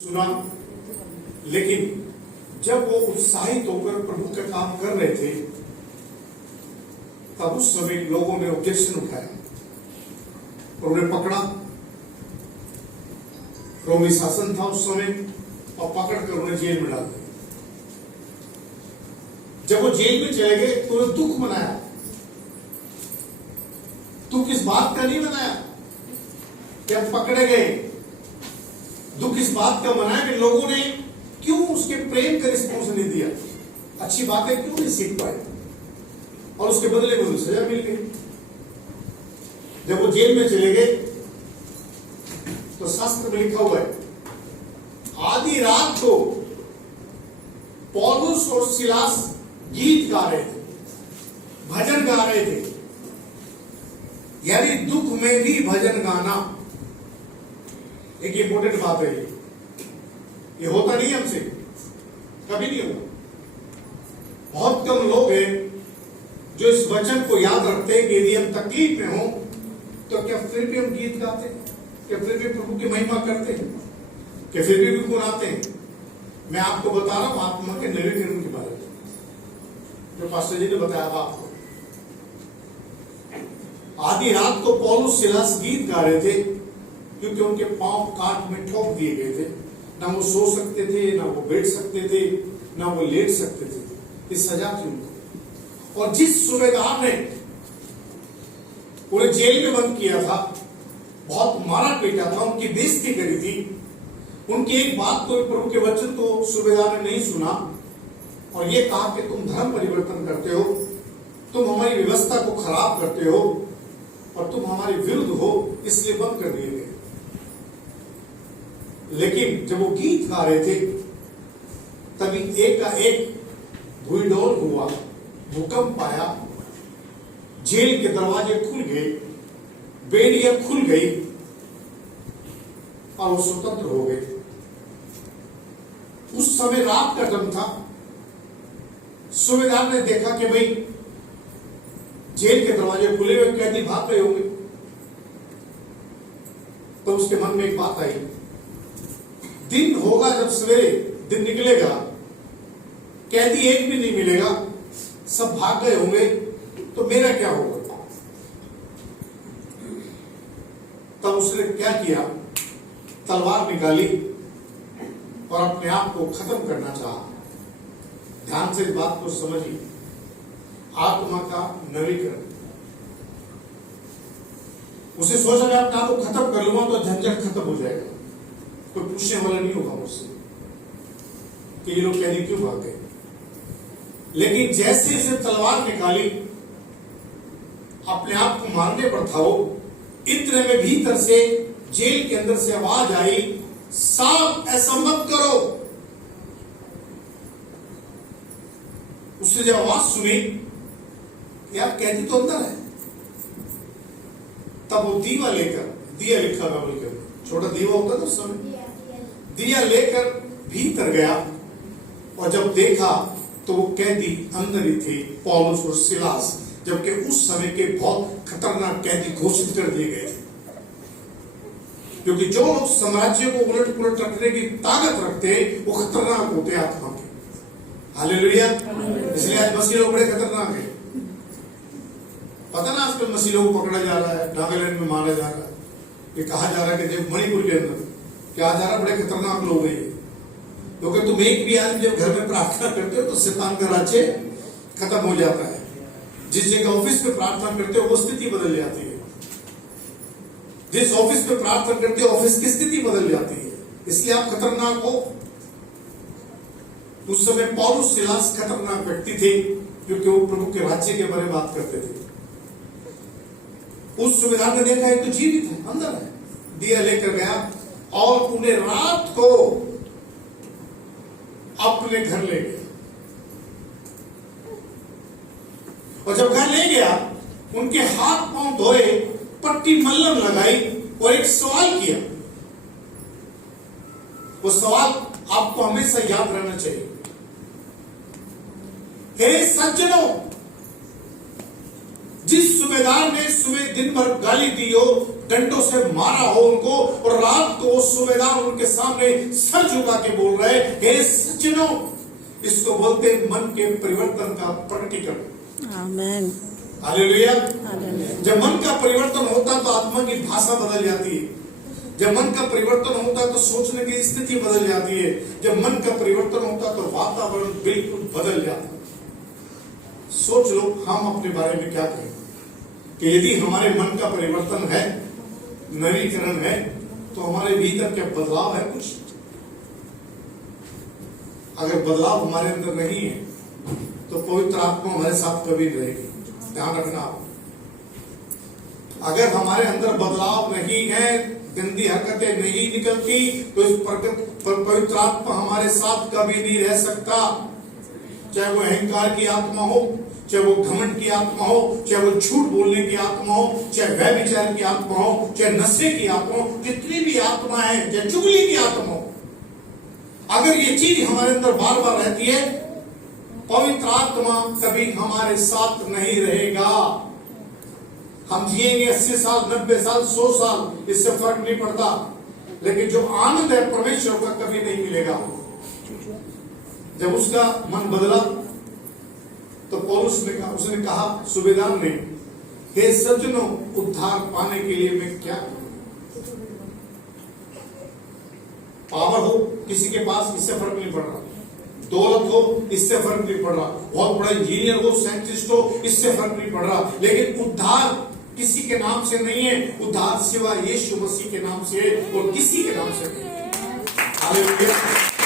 सुना, लेकिन जब वो उत्साहित होकर प्रभु का काम कर रहे थे तब उस समय लोगों ने ऑब्जेक्शन उठाया और उन्हें पकड़ा। रोमी शासन था उस समय और पकड़कर उन्हें जेल में डाल दिया। जब वो जेल में चले गए तो उन्हें दुख मनाया। दुख इस बात का नहीं मनाया कि हम पकड़े गए, दुख इस बात का मनाया कि लोगों ने क्यों उसके प्रेम का रिस्पॉन्स नहीं दिया, अच्छी बातें क्यों नहीं सीख पाए और उसके बदले में उन्हें सजा मिल गई। जब वो जेल में चले गए तो शास्त्र में लिखा हुआ है, आधी रात को पौलुस और सिलास गीत गा रहे थे, भजन गा रहे थे। यानी दुख में भी भजन गाना एक इंपॉर्टेंट बात है। ये होता नहीं हमसे, कभी नहीं होगा। बहुत कम लोग हैं जो इस वचन को याद रखते हैं कि यदि हम तकलीफ में हो तो क्या फिर भी हम गीत गाते हैं, क्या फिर भी प्रभु की महिमा करते हैं, क्या फिर भी गुनगुनाते हैं। मैं आपको बता रहा हूं आत्मा के नवीकरण के बारे में जो पास्टर जी ने बताया आपको। आधी रात को पौलुस सिलास गीत गा रहे थे क्योंकि उनके पांव काट में ठोक दिए गए थे। ना वो सो सकते थे, ना वो बैठ सकते थे, ना वो लेट सकते थे। ये सजा थी उनको। और जिस सूबेदार ने उन्हें जेल में बंद किया था, बहुत मारा पीटा था, उनकी बेइज्जती करी थी, उनकी एक बात को, प्रभु के वचन को सूबेदार ने नहीं सुना और ये कहा कि तुम धर्म परिवर्तन करते हो, तुम हमारी व्यवस्था को खराब करते हो और तुम हमारे विरुद्ध हो, इसलिए बंद कर दिए गए। लेकिन जब वो गीत गा रहे थे तभी एक का एक भूडोल हुआ, भूकंप आया, जेल के दरवाजे खुल गए, बेड़ियां खुल गई और वो स्वतंत्र हो गए। उस समय रात का टाइम था। सूबेदार ने देखा कि भाई जेल के दरवाजे खुले हुए, कैदी भाग रहे होंगे। तो उसके मन में एक बात आई, दिन होगा जब सवेरे दिन निकलेगा, कैदी एक भी नहीं मिलेगा, सब भाग गए होंगे, तो मेरा क्या होगा। तब उसने क्या किया, तलवार निकाली और अपने आप को खत्म करना चाहा। ध्यान से इस बात को समझिए, आत्मा का नवीकरण। उसे सोचा मैं अपने आप को खत्म कर लूंगा तो झंझट खत्म हो जाएगा, कोई पूछने वाला नहीं होगा मुझसे कि ये लोग कैदी क्यों भाग गए। लेकिन जैसे इसे तलवार निकाली, अपने आप को मारने पर था वो, इतने में भीतर से, जेल के अंदर से आवाज आई, साहब ऐसा मत करो। उसने जब आवाज सुनी, यार कैदी तो अंदर है, तब वो दीवा लेकर, दिया लिखा बाइबल के अंदर, छोटा दीवा होता था उस समय, दिया लेकर भीतर गया और जब देखा तो वो कैदी अंदर ही थे, पौलुस और सिलास, जबकि उस समय के बहुत खतरनाक कैदी घोषित कर दिए गए थे। क्योंकि जो लोग साम्राज्य को उलट पुलट रखने की ताकत रखते हैं वो खतरनाक होते हैं आत्मा के। हालेलुया। इसलिए आज मसीह लोग बड़े खतरनाक है। पता ना आजकल मसीह लोग पकड़ा जा रहा है, नागालैंड में मारा जा रहा है, ये कहा जा रहा है कि देख मणिपुर के अंदर क्या जा रहा है, बड़े खतरनाक लोग हैं। क्योंकि तुम एक भी आदमी जब घर में प्रार्थना करते हो तो शैतान का राज्य खत्म हो जाता है। जिस जगह ऑफिस में प्रार्थना करते हो वो स्थिति बदल जाती है, जिस ऑफिस में प्रार्थना करते हो ऑफिस की स्थिति बदल जाती है। इसलिए आप खतरनाक हो। उस समय पौलुस सिलास खतरनाक व्यक्ति थे क्योंकि वो प्रभु के राज्य के बारे में बात करते थे। उस सूबेदार ने देखा एक तो जीवित है, अंदर है, दिया लेकर गया और उन्हें रात को अपने घर ले गया। और जब घर ले गया, उनके हाथ पांव धोए, पट्टी मल्लम लगाई और एक सवाल किया। वो सवाल आपको हमेशा याद रहना चाहिए। हे सज्जनों, जिस सूबेदार ने सुबह दिन भर गाली दी हो, डंडों से मारा हो उनको, और रात को वो सूबेदार उनके सामने सर झुका के बोल रहे, हे सज्जनों, इसको बोलते मन के परिवर्तन का प्रकटीकरण। आमीन। हालेलुया। हालेलुया। जब मन का परिवर्तन होता है तो आत्मा की भाषा बदल जाती है। जब मन का परिवर्तन होता है तो सोचने की स्थिति बदल जाती है। जब मन का परिवर्तन होता है तो वातावरण बिल्कुल बदल जाता है। सोच लो हम अपने बारे में क्या कहें कि यदि हमारे मन का परिवर्तन है, नवीकरण है, तो हमारे भीतर क्या बदलाव है कुछ? अगर बदलाव हमारे अंदर नहीं है तो पवित्र आत्मा हमारे साथ कभी नहीं रहेगी। ध्यान रखना आप। अगर हमारे अंदर बदलाव नहीं है, गंदी हरकतें नहीं निकलती, तो इस पवित्र आत्मा हमारे साथ कभी नहीं रह सकता। चाहे वो अहंकार की आत्मा हो, चाहे वो घमंड की आत्मा हो, चाहे वो झूठ बोलने की आत्मा हो, चाहे व्यभिचार की आत्मा हो, चाहे नशे की आत्मा हो, जितनी भी आत्मा है, चाहे चुगली की आत्मा हो, अगर ये चीज हमारे अंदर बार बार रहती है, पवित्र आत्मा कभी हमारे साथ नहीं रहेगा। हम जिएंगे 80 साल, 90 साल, 100 साल, इससे फर्क नहीं पड़ता, लेकिन जो आनंद है परमेश्वर का कभी नहीं मिलेगा। जब उसका मन बदला तो पौलुस ने कहा, उसने कहा सूबेदार ने, हे सज्जनों, उद्धार पाने के लिए मैं क्या करूं? पावर हो किसी के पास, इससे फर्क नहीं पड़ रहा। दौलत हो, इससे फर्क नहीं पड़ रहा। बहुत बड़ा इंजीनियर हो, साइंटिस्ट हो, इससे फर्क नहीं पड़ रहा। लेकिन उद्धार किसी के नाम से नहीं है, उद्धार सिवा यीशु मसीह के नाम से है, और किसी के नाम से नहीं। हालेलुया।